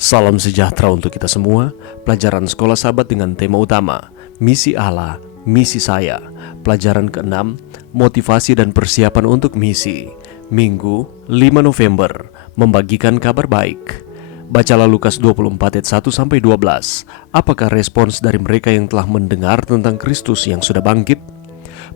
Salam sejahtera untuk kita semua. Pelajaran Sekolah Sahabat dengan tema utama Misi Allah, Misi Saya. Pelajaran ke-6, Motivasi dan Persiapan untuk Misi. Minggu 5 November, Membagikan kabar baik. Bacalah Lukas 24 ayat 1-12. Apakah respons dari mereka yang telah mendengar tentang Kristus yang sudah bangkit?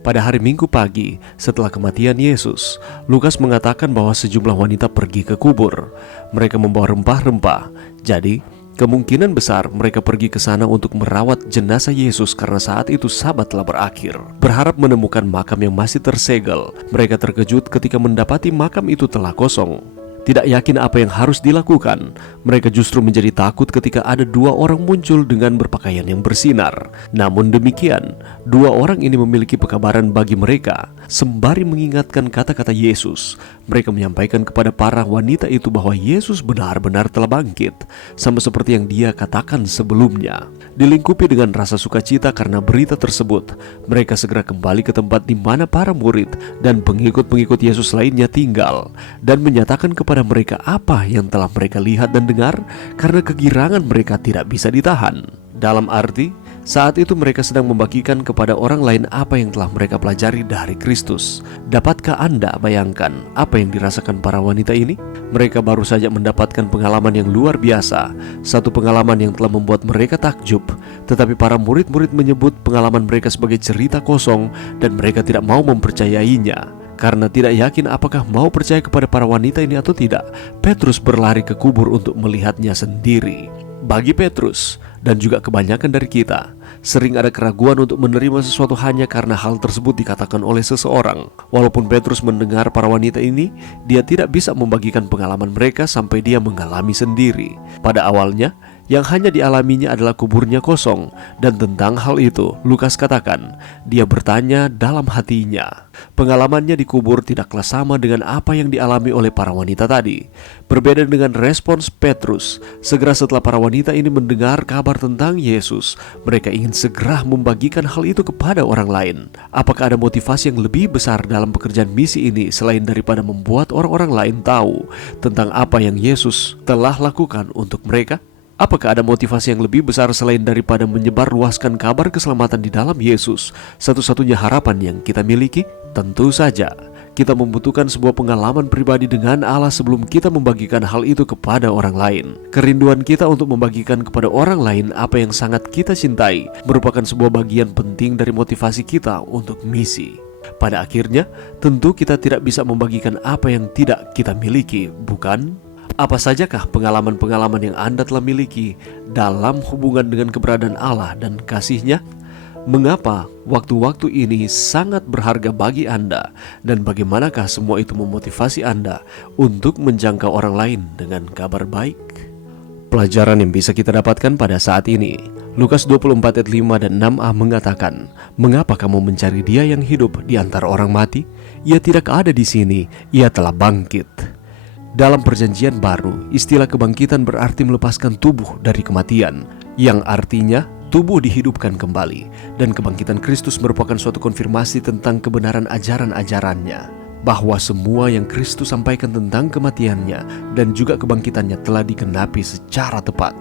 Pada hari Minggu pagi, setelah kematian Yesus, Lukas mengatakan bahwa sejumlah wanita pergi ke kubur. Mereka membawa rempah-rempah. Jadi, kemungkinan besar mereka pergi ke sana untuk merawat jenazah Yesus karena saat itu Sabat telah berakhir. Berharap menemukan makam yang masih tersegel, mereka terkejut ketika mendapati makam itu telah kosong. Tidak yakin apa yang harus dilakukan, mereka justru menjadi takut ketika ada dua orang muncul dengan berpakaian yang bersinar. Namun demikian, dua orang ini memiliki pekabaran bagi mereka. Sembari mengingatkan kata-kata Yesus, mereka menyampaikan kepada para wanita itu bahwa Yesus benar-benar telah bangkit, sama seperti yang dia katakan sebelumnya. Dilingkupi dengan rasa sukacita karena berita tersebut, mereka segera kembali ke tempat di mana para murid dan pengikut-pengikut Yesus lainnya tinggal, dan menyatakan kepada mereka apa yang telah mereka lihat dan dengar, karena kegirangan mereka tidak bisa ditahan. Dalam arti, saat itu mereka sedang membagikan kepada orang lain apa yang telah mereka pelajari dari Kristus. Dapatkah Anda bayangkan apa yang dirasakan para wanita ini? Mereka baru saja mendapatkan pengalaman yang luar biasa, satu pengalaman yang telah membuat mereka takjub. Tetapi para murid-murid menyebut pengalaman mereka sebagai cerita kosong dan mereka tidak mau mempercayainya. Karena tidak yakin apakah mau percaya kepada para wanita ini atau tidak, Petrus berlari ke kubur untuk melihatnya sendiri. Bagi Petrus dan juga kebanyakan dari kita, sering ada keraguan untuk menerima sesuatu hanya karena hal tersebut dikatakan oleh seseorang. Walaupun Petrus mendengar para wanita ini, dia tidak bisa membagikan pengalaman mereka sampai dia mengalami sendiri. Pada awalnya, yang hanya dialaminya adalah kuburnya kosong, dan tentang hal itu Lukas katakan, dia bertanya dalam hatinya. Pengalamannya di kubur tidaklah sama dengan apa yang dialami oleh para wanita tadi. Berbeda dengan respons Petrus, segera setelah para wanita ini mendengar kabar tentang Yesus, mereka ingin segera membagikan hal itu kepada orang lain. Apakah ada motivasi yang lebih besar dalam pekerjaan misi ini selain daripada membuat orang-orang lain tahu tentang apa yang Yesus telah lakukan untuk mereka? Apakah ada motivasi yang lebih besar selain daripada menyebarluaskan kabar keselamatan di dalam Yesus, satu-satunya harapan yang kita miliki? Tentu saja, kita membutuhkan sebuah pengalaman pribadi dengan Allah sebelum kita membagikan hal itu kepada orang lain. Kerinduan kita untuk membagikan kepada orang lain apa yang sangat kita cintai merupakan sebuah bagian penting dari motivasi kita untuk misi. Pada akhirnya, tentu kita tidak bisa membagikan apa yang tidak kita miliki, bukan? Apa sajakah pengalaman-pengalaman yang Anda telah miliki dalam hubungan dengan keberadaan Allah dan kasih-Nya? Mengapa waktu-waktu ini sangat berharga bagi Anda? Dan bagaimanakah semua itu memotivasi Anda untuk menjangkau orang lain dengan kabar baik? Pelajaran yang bisa kita dapatkan pada saat ini, Lukas 24 ayat 5 dan 6a mengatakan, "Mengapa kamu mencari Dia yang hidup di antara orang mati? Ia tidak ada di sini, Ia telah bangkit." Dalam perjanjian baru, istilah kebangkitan berarti melepaskan tubuh dari kematian, yang artinya tubuh dihidupkan kembali. Dan kebangkitan Kristus merupakan suatu konfirmasi tentang kebenaran ajaran-ajarannya, bahwa semua yang Kristus sampaikan tentang kematiannya dan juga kebangkitannya telah digenapi secara tepat.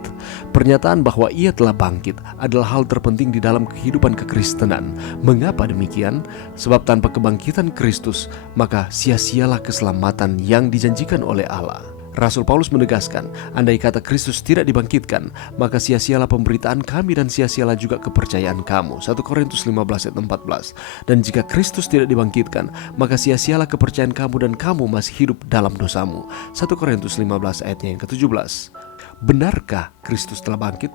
Pernyataan bahwa Ia telah bangkit adalah hal terpenting di dalam kehidupan kekristenan. Mengapa demikian? Sebab tanpa kebangkitan Kristus, maka sia-sialah keselamatan yang dijanjikan oleh Allah. Rasul Paulus menegaskan, andai kata Kristus tidak dibangkitkan, maka sia-sialah pemberitaan kami dan sia-sialah juga kepercayaan kamu. 1 Korintus 15 ayat 14. Dan jika Kristus tidak dibangkitkan, maka sia-sialah kepercayaan kamu dan kamu masih hidup dalam dosamu. 1 Korintus 15 ayatnya yang ke-17. Benarkah Kristus telah bangkit?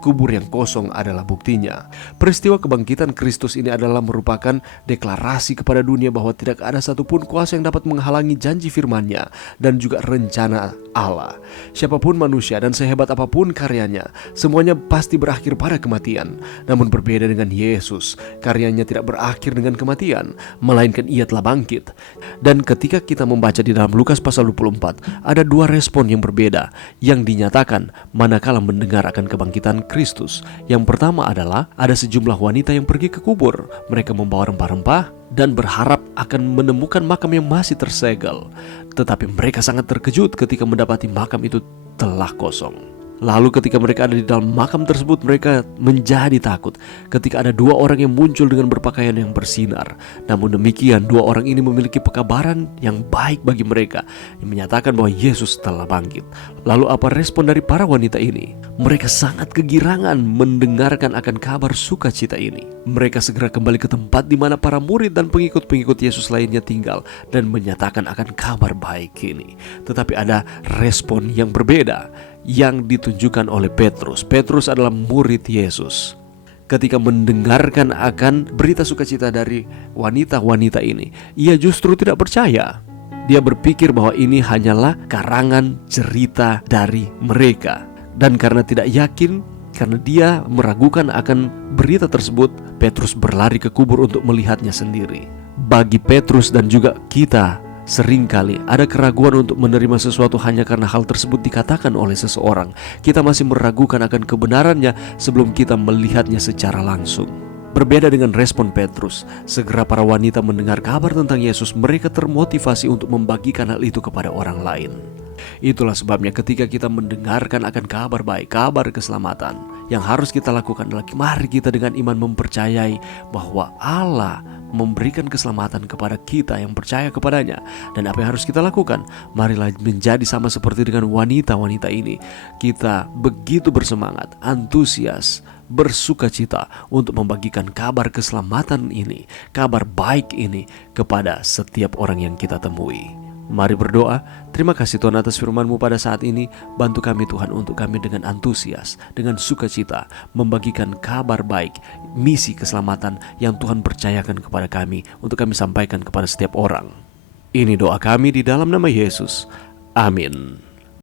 Kubur yang kosong adalah buktinya. Peristiwa kebangkitan Kristus ini adalah merupakan deklarasi kepada dunia bahwa tidak ada satupun kuasa yang dapat menghalangi janji firman-Nya dan juga rencana Allah. Siapapun manusia dan sehebat apapun karyanya, semuanya pasti berakhir pada kematian. Namun berbeda dengan Yesus, karyanya tidak berakhir dengan kematian, melainkan Ia telah bangkit. Dan ketika kita membaca di dalam Lukas pasal 24, ada dua respon yang berbeda yang dinyatakan manakala mendengar akan kebangkitan Kristus. Yang pertama adalah ada sejumlah wanita yang pergi ke kubur. Mereka membawa rempah-rempah dan berharap akan menemukan makam yang masih tersegel. Tetapi mereka sangat terkejut ketika mendapati makam itu telah kosong. Lalu ketika mereka ada di dalam makam tersebut, mereka menjadi takut ketika ada dua orang yang muncul dengan berpakaian yang bersinar. Namun demikian, dua orang ini memiliki pekabaran yang baik bagi mereka, yang menyatakan bahwa Yesus telah bangkit. Lalu apa respon dari para wanita ini? Mereka sangat kegirangan mendengarkan akan kabar sukacita ini. Mereka segera kembali ke tempat di mana para murid dan pengikut-pengikut Yesus lainnya tinggal dan menyatakan akan kabar baik ini. Tetapi ada respon yang berbeda yang ditunjukkan oleh Petrus. Petrus adalah murid Yesus. Ketika mendengarkan akan berita sukacita dari wanita-wanita ini, ia justru tidak percaya. Dia berpikir bahwa ini hanyalah karangan cerita dari mereka. Dan karena tidak yakin, karena dia meragukan akan berita tersebut, Petrus berlari ke kubur untuk melihatnya sendiri. Bagi Petrus dan juga kita, seringkali ada keraguan untuk menerima sesuatu hanya karena hal tersebut dikatakan oleh seseorang. Kita masih meragukan akan kebenarannya sebelum kita melihatnya secara langsung. Berbeda dengan respon Petrus, segera para wanita mendengar kabar tentang Yesus, mereka termotivasi untuk membagikan hal itu kepada orang lain. Itulah sebabnya ketika kita mendengarkan akan kabar baik, kabar keselamatan, yang harus kita lakukan adalah mari kita dengan iman mempercayai bahwa Allah memberikan keselamatan kepada kita yang percaya kepadanya. Dan apa yang harus kita lakukan? Marilah menjadi sama seperti dengan wanita-wanita ini. Kita begitu bersemangat, antusias, bersukacita untuk membagikan kabar keselamatan ini, kabar baik ini kepada setiap orang yang kita temui. Mari berdoa. Terima kasih Tuhan atas firman-Mu pada saat ini. Bantu kami Tuhan untuk kami dengan antusias, dengan sukacita membagikan kabar baik, misi keselamatan yang Tuhan percayakan kepada kami untuk kami sampaikan kepada setiap orang. Ini doa kami di dalam nama Yesus. Amin.